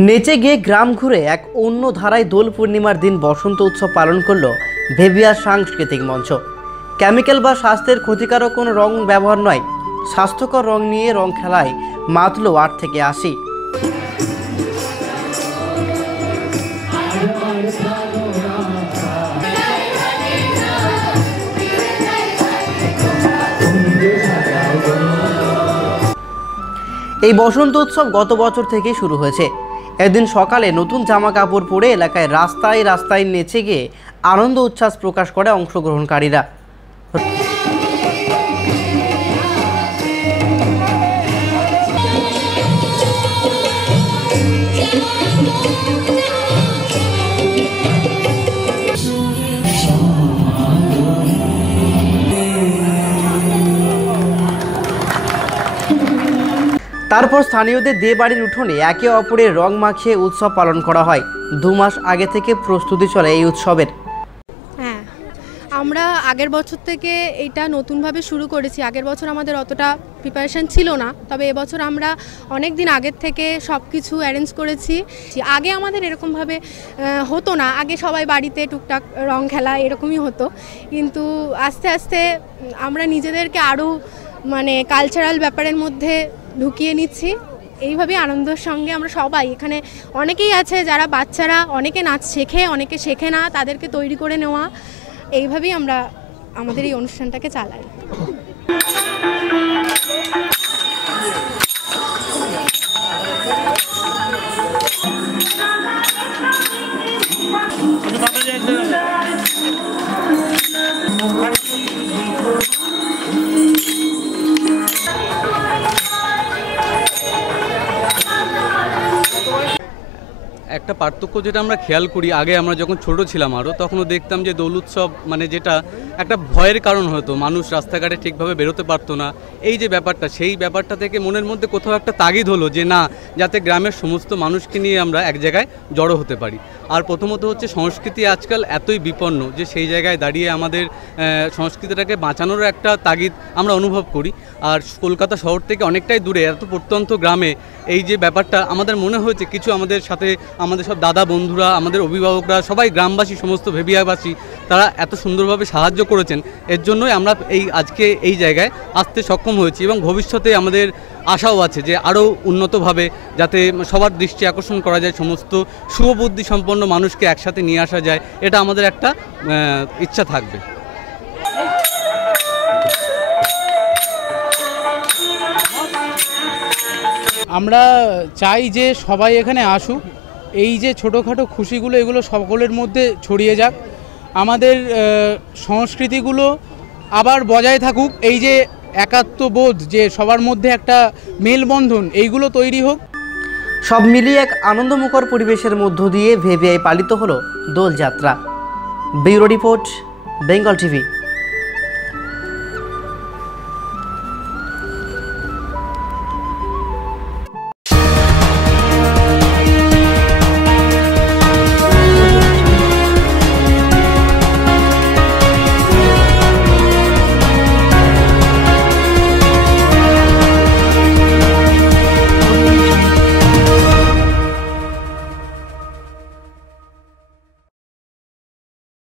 নেচে গিয়ে গ্রাম ঘুরে এক অন্য ধারায় দোল পূর্ণিমার দিন বসন্ত উৎসব পালন করল ভেবিয়া সাংস্কৃতিক মঞ্চ। কেমিক্যাল বা স্বাস্থ্যের ক্ষতিকারক কোনো রং ব্যবহার নয়, স্বাস্থ্যকর রং নিয়ে রং খেলায় মাতলো আট থেকে আশি। এই বসন্ত উৎসব গত বছর থেকেই শুরু হয়েছে। এদিন সকালে নতুন জামা কাপড় পরে এলাকায় রাস্তায় রাস্তায় নেচে গিয়ে আনন্দ উচ্ছ্বাস প্রকাশ করে অংশগ্রহণকারীরা। তারপর স্থানীয়দের দিয়ে বাড়ির উঠোনে একে অপরের রং মাখিয়ে উৎসব পালন করা হয়। দু মাস আগে থেকে প্রস্তুতি চলে এই উৎসবের। হ্যাঁ আমরা আগের বছর থেকে এটা নতুনভাবে শুরু করেছি। আগের বছর আমাদের অতটা প্রিপারেশান ছিল না, তবে এবছর আমরা অনেক দিন আগের থেকে সব কিছু অ্যারেঞ্জ করেছি। আগে আমাদের এরকমভাবে হতো না। আগে সবাই বাড়িতে টুকটাক রং খেলা এরকমই হতো। কিন্তু আস্তে আস্তে আমরা নিজেদেরকে আরও মানে কালচারাল ব্যাপারের মধ্যে ঢুকিয়ে নিচ্ছি। এইভাবেই আনন্দের সঙ্গে আমরা সবাই এখানে অনেকেই আছে যারা বাচ্চারা, অনেকে নাচ শেখে, অনেকে শেখে না তাদেরকে তৈরি করে নেওয়া। এইভাবেই আমরা আমাদের এই অনুষ্ঠানটাকে চালাই। একটা পার্থক্য যেটা আমরা খেয়াল করি, আগে আমরা যখন ছোট ছিলাম আরও তখনও দেখতাম যে দোল উৎসব মানে যেটা একটা ভয়ের কারণ হতো, মানুষ রাস্তাঘাটে ঠিকভাবে বেরোতে পারতো না। এই যে ব্যাপারটা, সেই ব্যাপারটা থেকে মনের মধ্যে কোথাও একটা তাগিদ হলো যে না, যাতে গ্রামের সমস্ত মানুষকে নিয়ে আমরা এক জায়গায় জড়ো হতে পারি। আর প্রথমত হচ্ছে সংস্কৃতি আজকাল এতই বিপন্ন যে সেই জায়গায় দাঁড়িয়ে আমাদের সংস্কৃতিটাকে বাঁচানোর একটা তাগিদ আমরা অনুভব করি। আর কলকাতা শহর থেকে অনেকটাই দূরে, এত প্রত্যন্ত গ্রামে এই যে ব্যাপারটা, আমাদের মনে হয়েছে কিছু আমাদের সাথে, আমাদের সব দাদা বন্ধুরা, আমাদের অভিভাবকরা, সবাই গ্রামবাসী, সমস্ত ভেবিয়াবাসী, তারা এত সুন্দরভাবে সাহায্য করেছেন। এর জন্যই আমরা এই আজকে এই জায়গায় আসতে সক্ষম হয়েছি এবং ভবিষ্যতে আমাদের আশাও আছে যে আরও উন্নতভাবে যাতে সবার দৃষ্টি আকর্ষণ করা যায়, সমস্ত শুভবুদ্ধি সম্পন্ন মানুষকে একসাথে নিয়ে আসা যায়, এটা আমাদের একটা ইচ্ছা থাকবে। আমরা চাই যে সবাই এখানে আসুক এই যে ছোটোখাটো খুশিগুলো, এগুলো সকলের মধ্যে ছড়িয়ে যাক। আমাদের সংস্কৃতিগুলো আবার বজায় থাকুক। এই যে একাত্মবোধ, যে সবার মধ্যে একটা মেলবন্ধন, এইগুলো তৈরি হোক। সব মিলিয়ে এক আনন্দমুখর পরিবেশের মধ্য দিয়ে ভেভিয়ায় পালিত হলো Doljatra. Bureau report, Bengal TV.